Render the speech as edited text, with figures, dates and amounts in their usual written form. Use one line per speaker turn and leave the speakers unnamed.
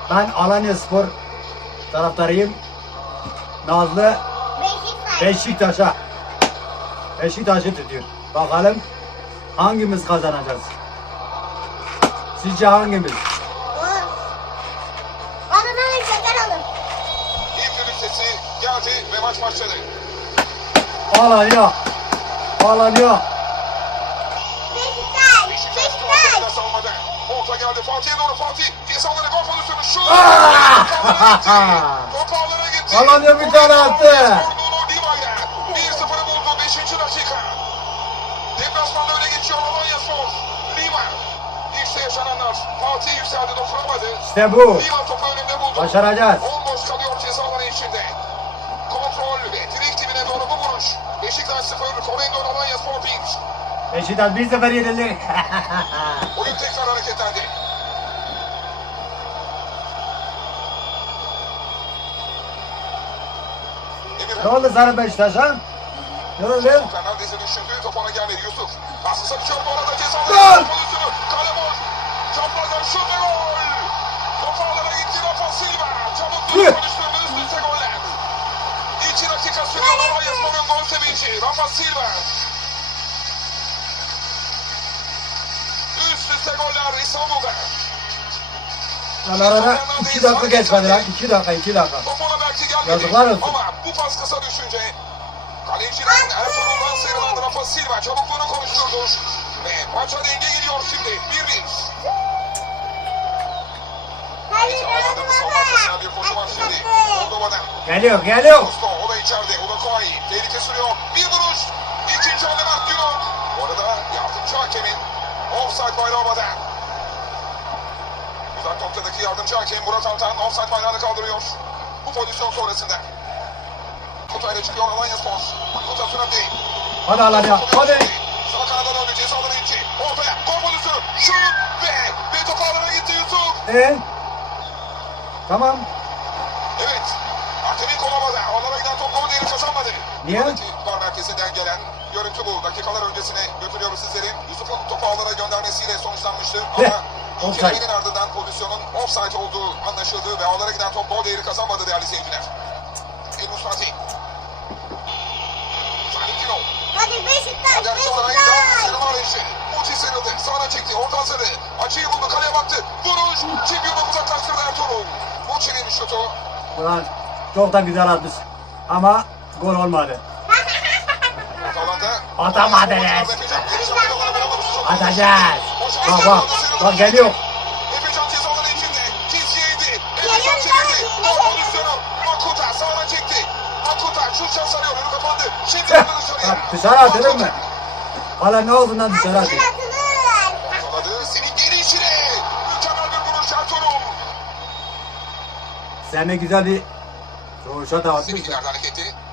Ben Alanyaspor taraftarıyım. Nazlı Beşiktaş'a. Beşiktaş'ı tutuyor. Bakalım hangimiz kazanacağız? Sizce hangimiz?
İlk düdük sesi geldi ve maç başladı.
Alanya. Alanya.
Beşiktaş Galatasaray'la savunmada. Orta geldi Fatih'e doğru Fatih. Cezaları gol pozisyonu şut. Top ağlara gitti.
Alanya bir tane attı.
Bruno Lima'yla 1-0'ı buldu 5. dakika. Deplasmanda öne geçiyor Alanyaspor. Lima. İşte yaşananlar. Fatih yükseldi dokunamadı.
İşte bu.
Lima topu önünde buldu.
Başaracağız.
Bomboş kalıyor cezaları içinde. Kontrol ve direkt dibine doğru bu vuruş. Beşiktaş 0, Korendon Alanyaspor 1.
Beşiktaş 1-0 yenildi.
Oyun tekrar hareketlendi.
Ne oldu sana Beşiktaş ha? Ne oldu?
Fernandez'in düşündüğü top ona gelmedi Yusuf. Pası sapışıyor bu arada
Gol!
cezaları. Pozisyonu. Kale boş. Çaprazdan şut ve gol. Top ağlara gitti Rafa Silva. Çabuk konuşturdu üst üste goller. 2 dakika sürüyor Alanyaspor'un gol sevinci. Rafa Silva. Üst üste goller İstanbul'da.
Lan arada 2 dakika geçmedi lan. 2 dakika.
Top ona belki gelmedi.
Yazıklar olsun.
Ama bu pas kısa düşünce kaleciden Ertuğrul'dan sıyrılan Rafa Silva çabukluğunu konuşturdu. Ve maça denge geliyor şimdi. 1-1. Anladığımız son arkasına bir koşu var şimdi. Moldova'dan.
Geliyor.
Musto o da içeride. O da Kuvayi. Tehlike sürüyor. Bir vuruş. İkinci hamle atlıyor. Bu arada yardımcı hakemin offside bayrağı havada. Uzak noktadaki yardımcı hakem Murat Altan offside bayrağını kaldırıyor. Bu pozisyon sonrasında. Kutayla çıkıyor Alanyaspor. Kuta süratli.
Hadi Alanya. Hadi.
Sağ kanada döndü. Cezaları içi. Ortaya. Gol pozisyonu. Şut ve top ağlara gitti Yusuf.
Tamam.
Evet. Hakemin kolamada. Onlara giden top gol değeri kazanmadı.
Niye?
Var merkezinden gelen görüntü bu. Dakikalar öncesine götürüyoruz sizleri. Yusuf'un topu ağlara göndermesiyle sonuçlanmıştı. Ama
Offside.
İlk ardından pozisyonun offside olduğu anlaşıldı ve ağlara giden top gol değeri kazanmadı değerli seyirciler. Elmus Fatih. Sanitino. Kader Çalaray'dan sıyrılma arayışı. Muçi sıyrıldı. Sağına çekti. Orta sarı. Açıyı buldu. Kaleye baktı. Vuruş. Çipiyoну uzaklaştırdı Ertuğrul. Muçi'nin şutu.
Ulan çok da güzel atmış. Ama gol olmadı. Atamadınız. Atacağız. Bak geliyor.
Efecan cezaları içinde. Çizgiydi. Efecan çevirdi. Gol pozisyonu. Makuta sağına çekti. Makuta şut şans arıyor. Önü kapandı. Şimdi dışarıya.
Dışarı atılır mı? Hala ne olduğundan dışarı atıyor.
Yakaladı. Senin gelişine. Mükemmel bir vuruş Ertuğrul.
Sen de güzel bir roşat atmış.
Seninkiler hareketi.